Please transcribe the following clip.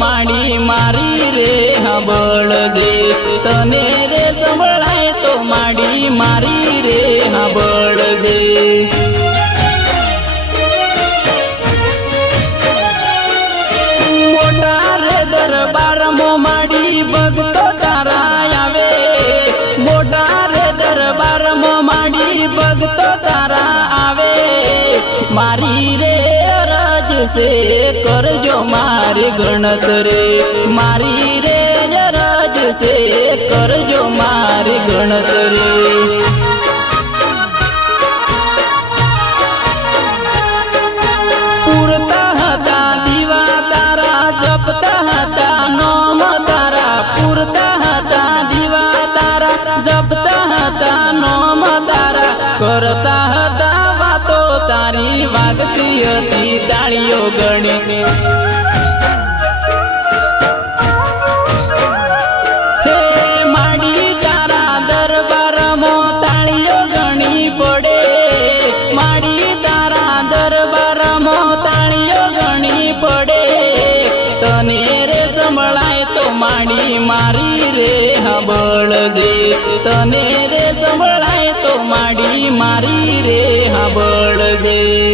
माड़ी मारी रे हाबळ गे तने रे संभळाय तो माड़ी मारी रे हाबळ गे मोटा रे दरबार मो माड़ी भगतो तारा आवे मोटा रे दरबार मो माड़ी भगतो तारा आवे मारी रे अरज से करजो मारी गणतरी मारी रे अरज से करजो मारी गणतरी पूरता हता दीवा तारा जपता हता नोम तारा पूरता हता दीवा तारा जपता हता नोम तारा करता हता वातो तारी वागती हती ताळीओ गणी हे माड़ी तारा दरबार मो ताळीओ गणी पड़े माड़ी तारा दरबार मो ताळीओ गणी पड़े तने रे संभळाय तो माड़ी मारी रे हाबळ गे तने रे संभळाय तो माड़ी मारी रे हाबळ गे।